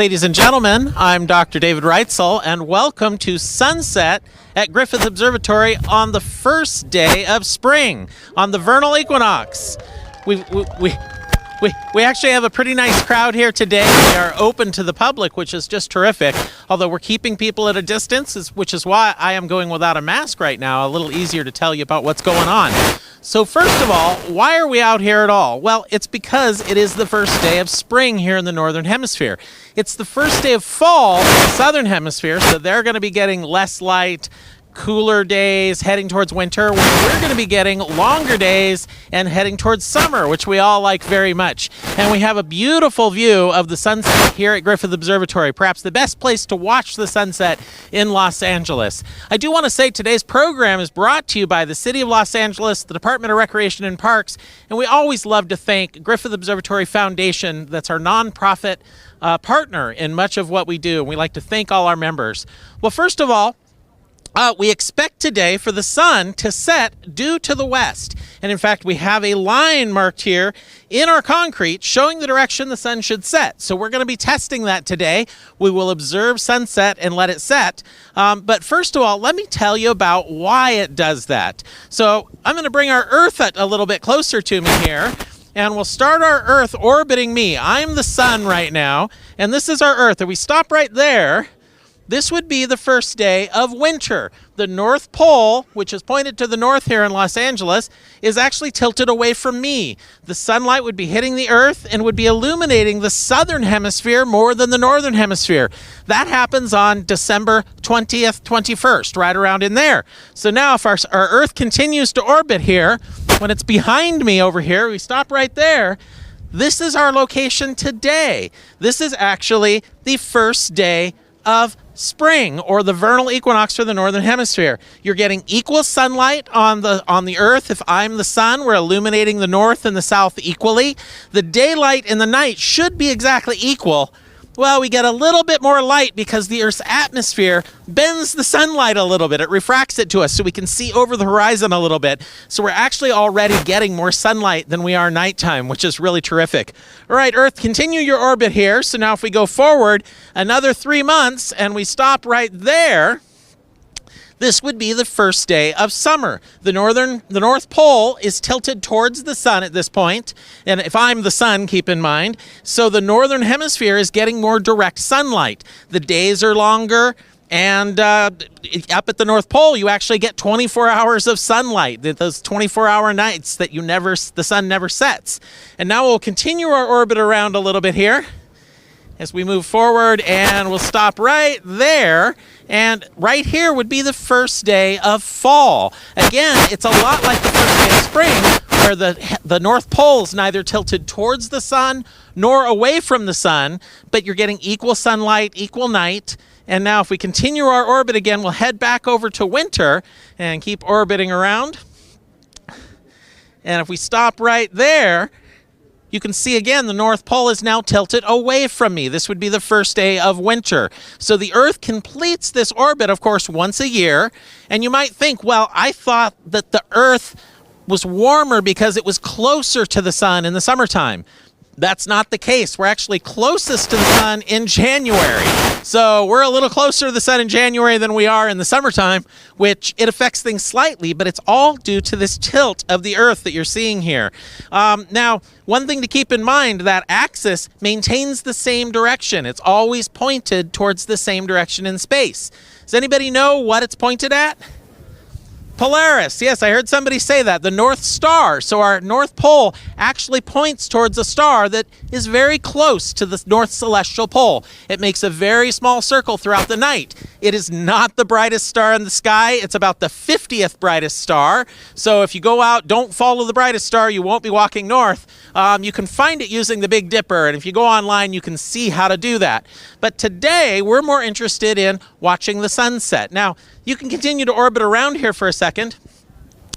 Ladies and gentlemen, I'm Dr. David Reitzel, and welcome to Sunset at Griffith Observatory on the first day of spring, on the vernal equinox. We actually have a pretty nice crowd here today. We are open to the public, which is just terrific, although we're keeping people at a distance, which is why I am going without a mask right now, a little easier to tell you about what's going on. So first of all, why are we out here at all? Well, it's because it is the first day of spring here in the Northern Hemisphere. It's the first day of fall in the Southern Hemisphere, so they're going to be getting less light, cooler days, heading towards winter. We're going to be getting longer days and heading towards summer, which we all like very much. And we have a beautiful view of the sunset here at Griffith Observatory, perhaps the best place to watch the sunset in Los Angeles. I do want to say today's program is brought to you by the City of Los Angeles, the Department of Recreation and Parks, and we always love to thank Griffith Observatory Foundation. That's our nonprofit partner in much of what we do, and we like to thank all our members. Well, first of all, we expect today for the sun to set due to the west. And in fact, we have a line marked here in our concrete showing the direction the sun should set. So we're going to be testing that today. We will observe sunset and let it set. But first of all, let me tell you about why it does that. So I'm going to bring our Earth a little bit closer to me here. And we'll start our Earth orbiting me. I'm the sun right now, and this is our Earth. If we stop right there, this would be the first day of winter. The North Pole, which is pointed to the north here in Los Angeles, is actually tilted away from me. The sunlight would be hitting the Earth and would be illuminating the southern hemisphere more than the northern hemisphere. That happens on December 20th, 21st, right around in there. So now if our Earth continues to orbit here, when it's behind me over here, we stop right there. This is our location today. This is actually the first day of spring, or the vernal equinox for the northern hemisphere. You're getting equal sunlight on the Earth. If I'm the sun, we're illuminating the north and the south equally. The daylight and the night should be exactly equal. Well, we get a little bit more light because the Earth's atmosphere bends the sunlight a little bit. It refracts it to us so we can see over the horizon a little bit. So we're actually already getting more sunlight than we are nighttime, which is really terrific. All right, Earth, continue your orbit here. So now if we go forward another 3 months and we stop right there, this would be the first day of summer. The North Pole is tilted towards the sun at this point. And if I'm the sun, keep in mind. So the northern hemisphere is getting more direct sunlight. The days are longer. And up at the North Pole, you actually get 24 hours of sunlight, those 24-hour nights that the sun never sets. And now we'll continue our orbit around a little bit here as we move forward, and we'll stop right there. And right here would be the first day of fall. Again, it's a lot like the first day of spring, where the North Pole is neither tilted towards the sun nor away from the sun, but you're getting equal sunlight, equal night. And now if we continue our orbit again, we'll head back over to winter and keep orbiting around. And if we stop right there, you can see again the North Pole is now tilted away from me. This would be the first day of winter. So the Earth completes this orbit, of course, once a year. And you might think, well, I thought that the Earth was warmer because it was closer to the sun in the summertime. That's not the case. We're actually closest to the sun in January. So we're a little closer to the sun in January than we are in the summertime, which it affects things slightly, but it's all due to this tilt of the Earth that you're seeing here. Now, one thing to keep in mind, that axis maintains the same direction. It's always pointed towards the same direction in space. Does anybody know what it's pointed at? Polaris. Yes, I heard somebody say that. The North Star. So our North Pole actually points towards a star that is very close to the North Celestial Pole. It makes a very small circle throughout the night. It is not the brightest star in the sky. It's about the 50th brightest star. So if you go out, don't follow the brightest star. You won't be walking north. You can find it using the Big Dipper. And if you go online, you can see how to do that. But today, we're more interested in watching the sunset. Now, you can continue to orbit around here for a second.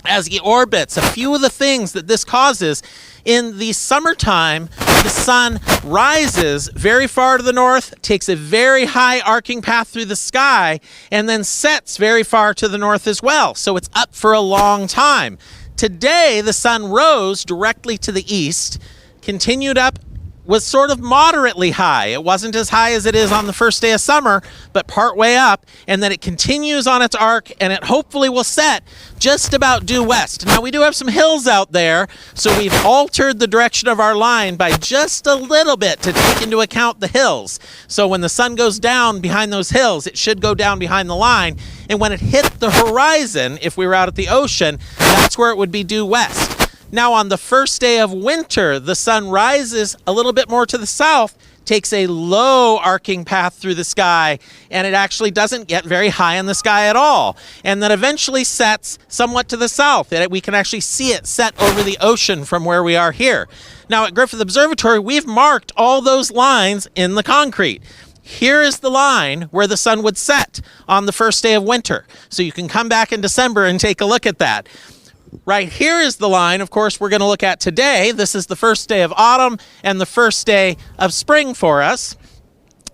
As he orbits, a few of the things that this causes, in the summertime, the sun rises very far to the north, takes a very high arcing path through the sky, and then sets very far to the north as well. So it's up for a long time. Today, the sun rose directly to the east, continued up was sort of moderately high. It wasn't as high as it is on the first day of summer, but part way up, and then it continues on its arc, and it hopefully will set just about due west. Now, we do have some hills out there, so we've altered the direction of our line by just a little bit to take into account the hills. So when the sun goes down behind those hills, it should go down behind the line, and when it hit the horizon, if we were out at the ocean, that's where it would be due west. Now, on the first day of winter, the sun rises a little bit more to the south, takes a low arcing path through the sky, and it actually doesn't get very high in the sky at all. And then eventually sets somewhat to the south. We can actually see it set over the ocean from where we are here. Now, at Griffith Observatory, we've marked all those lines in the concrete. Here is the line where the sun would set on the first day of winter. So you can come back in December and take a look at that. Right here is the line, of course, we're going to look at today. This is the first day of autumn and the first day of spring for us.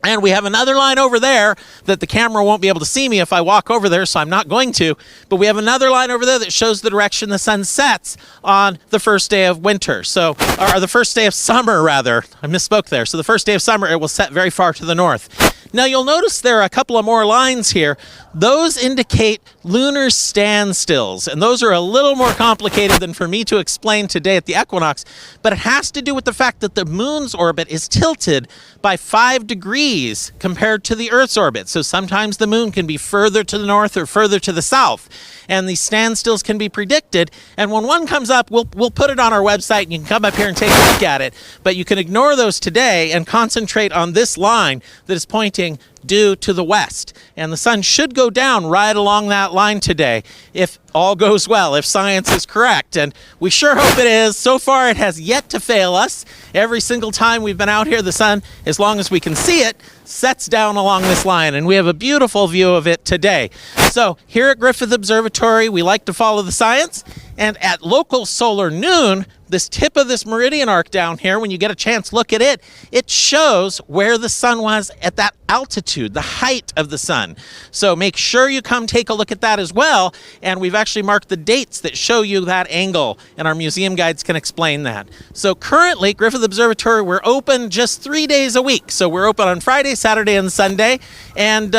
And we have another line over there that the camera won't be able to see me if I walk over there, so I'm not going to. But we have another line over there that shows the direction the sun sets on the first day of winter. So, or the first day of summer, rather. I misspoke there. So the first day of summer, it will set very far to the north. Now, you'll notice there are a couple of more lines here. Those indicate lunar standstills, and those are a little more complicated than for me to explain today at the equinox, but it has to do with the fact that the moon's orbit is tilted by 5 degrees compared to the Earth's orbit. So sometimes the moon can be further to the north or further to the south, and these standstills can be predicted. And when one comes up, we'll put it on our website, and you can come up here and take a look at it. But you can ignore those today and concentrate on this line that is pointing due to the west. And the sun should go down right along that line today, if all goes well, if science is correct. And we sure hope it is. So far, it has yet to fail us. Every single time we've been out here, the sun, as long as we can see it, sets down along this line, and we have a beautiful view of it today. So here at Griffith Observatory, we like to follow the science, and at local solar noon, this tip of this meridian arc down here, when you get a chance, look at it, it shows where the sun was at that altitude, the height of the sun. So make sure you come take a look at that as well, and we've actually marked the dates that show you that angle, and our museum guides can explain that. So currently, Griffith Observatory, we're open just 3 days a week. So we're open on Friday, Saturday, and Sunday, and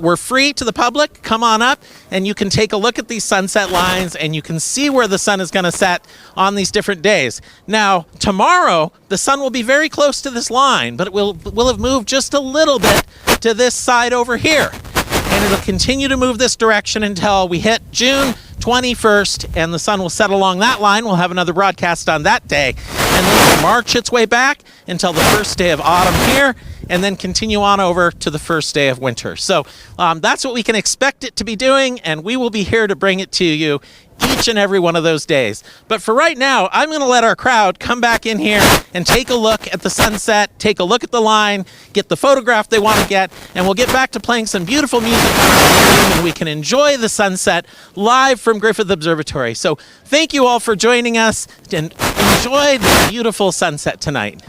we're free to the public. Come on up, and you can take a look at these sunset lines, and you can see where the sun is going to set on these different days. Now, tomorrow, the sun will be very close to this line, but it will have moved just a little bit to this side over here. And it'll continue to move this direction until we hit June 21st, and the sun will set along that line. We'll have another broadcast on that day. And then it'll march its way back until the first day of autumn here, and then continue on over to the first day of winter. So that's what we can expect it to be doing, and we will be here to bring it to you each and every one of those days. But for right now, I'm going to let our crowd come back in here and take a look at the sunset, take a look at the line, get the photograph they want to get, and we'll get back to playing some beautiful music on our room, and we can enjoy the sunset live from Griffith Observatory. So thank you all for joining us, and enjoy the beautiful sunset tonight.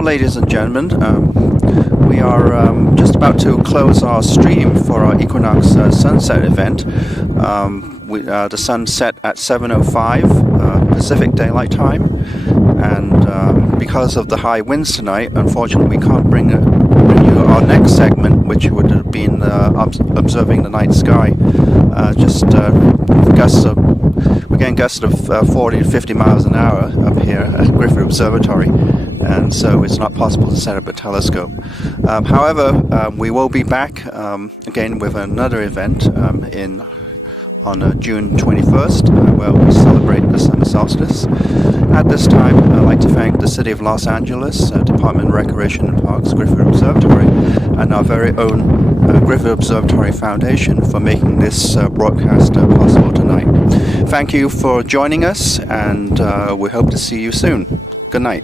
Well, ladies and gentlemen, we are just about to close our stream for our Equinox sunset event. The sun set at 7:05 Pacific Daylight Time, and because of the high winds tonight, unfortunately we can't bring you our next segment, which would have been observing the night sky. We're getting gusts of 40 to 50 miles an hour up here at Griffith Observatory, and so it's not possible to set up a telescope. However, we will be back again with another event on June 21st, where we celebrate the summer solstice. At this time, I'd like to thank the City of Los Angeles, Department of Recreation and Parks, Griffith Observatory, and our very own Griffith Observatory Foundation for making this broadcast possible tonight. Thank you for joining us, and we hope to see you soon. Good night.